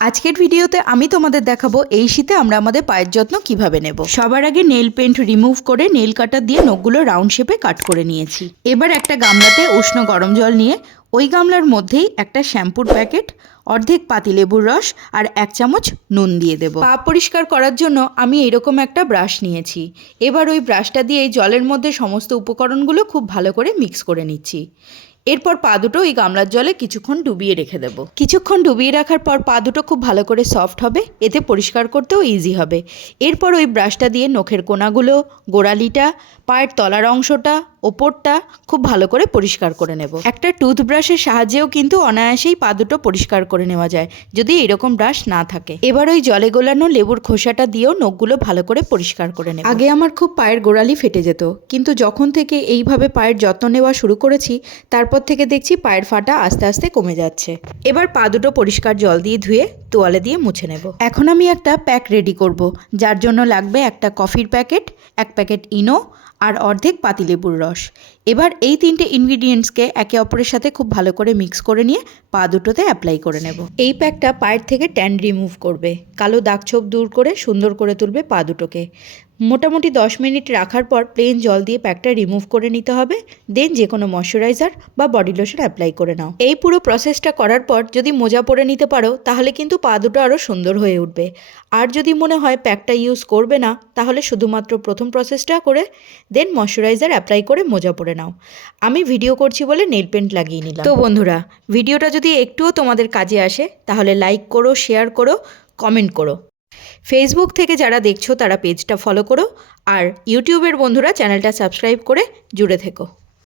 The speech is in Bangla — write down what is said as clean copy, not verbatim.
আজকের ভিডিওতে আমি তোমাদের দেখাবো এই শীতে আমরা আমাদের পায়ের যত্ন কিভাবে নেব। সবার আগে নেল পেন্ট রিমুভ করে নেল কাটার দিয়ে নখগুলো রাউন্ড শেপে কাট করে নিয়েছি। এবার একটা গামলাতে উষ্ণ গরম জল নিয়ে ওই গামলার মধ্যেই একটা শ্যাম্পুর প্যাকেট, অর্ধেক পাতিলেবুর রস আর 1 চামচ নুন দিয়ে দেব। পা পরিষ্কার করার জন্য আমি এরকম একটা ব্রাশ নিয়েছি। এবার ওই ব্রাশটা দিয়ে জলের মধ্যে সমস্ত উপকরণগুলো খুব ভালো করে মিক্স করে নিচ্ছি। এরপর পা দুটো ওই গামলার জলে কিছুক্ষণ ডুবিয়ে রেখে দেবো। কিছুক্ষণ ডুবিয়ে রাখার পর পা দুটো খুব ভালো করে সফট হবে, এতে পরিষ্কার করতেও ইজি হবে। এরপর ওই ব্রাশটা দিয়ে নখের কোনাগুলো, গোড়ালিটা, পায়ের তলার অংশটা, ওপরটা খুব ভালো করে পরিষ্কার করে নেব। একটা টুথব্রাশের সাহায্যেও কিন্তু অনায়াসেই পা দুটো পরিষ্কার করে নেওয়া যায় যদি এরকম ব্রাশ না থাকে। এবার ওই জলে গোলানো লেবুর খোসাটা দিয়েও নখগুলো ভালো করে পরিষ্কার করে নেব। আগে আমার খুব পায়ের গোড়ালি ফেটে যেত, কিন্তু যখন থেকে এইভাবে পায়ের যত্ন নেওয়া শুরু করেছি তারপর থেকে দেখছি পায়ের ফাটা আস্তে আস্তে কমে যাচ্ছে। এবার পা দুটো পরিষ্কার জল দিয়ে ধুয়ে তোয়ালে দিয়ে মুছে নেব। এখন আমি একটা প্যাক রেডি করব, যার জন্য লাগবে একটা কফির প্যাকেট, 1 প্যাকেট ইনো আর অর্ধেক পাতিলেবুর রস। এবার এই 3টে ইনগ্রিডিয়েন্টসকে একে অপরের সাথে খুব ভালো করে মিক্স করে নিয়ে পা দুটোতে অ্যাপ্লাই করে নেব। এই প্যাকটা পায়ের থেকে ট্যান রিমুভ করবে, কালো দাগ ছোপ দূর করে সুন্দর করে তুলবে পা দুটোকে। মোটামুটি 10 মিনিট রাখার পর প্লেন জল দিয়ে প্যাকটা রিমুভ করে নিতে হবে। দেন যে কোনো ময়শ্চারাইজার বা বডি লোশন অ্যাপ্লাই করে নাও। এই পুরো প্রসেসটা করার পর যদি মোজা পরে নিতে পারো তাহলে কিন্তু পা দুটো আরও সুন্দর হয়ে উঠবে। আর যদি মনে হয় প্যাকটা ইউজ করবে না, তাহলে শুধুমাত্র প্রথম প্রসেসটা করে দেন ময়শ্চারাইজার অ্যাপ্লাই করে মোজা পরে নাও। আমি ভিডিও করছি বলে নেল পেন্ট লাগিয়ে নিলাম। তো বন্ধুরা, ভিডিওটা যদি একটুও তোমাদের কাজে আসে তাহলে লাইক করো, শেয়ার করো, কমেন্ট করো। ফেসবুক থেকে যারা দেখছো তারা পেজটা ফলো করো, আর ইউটিউবের বন্ধুরা চ্যানেলটা সাবস্ক্রাইব করে জুড়ে থেকো।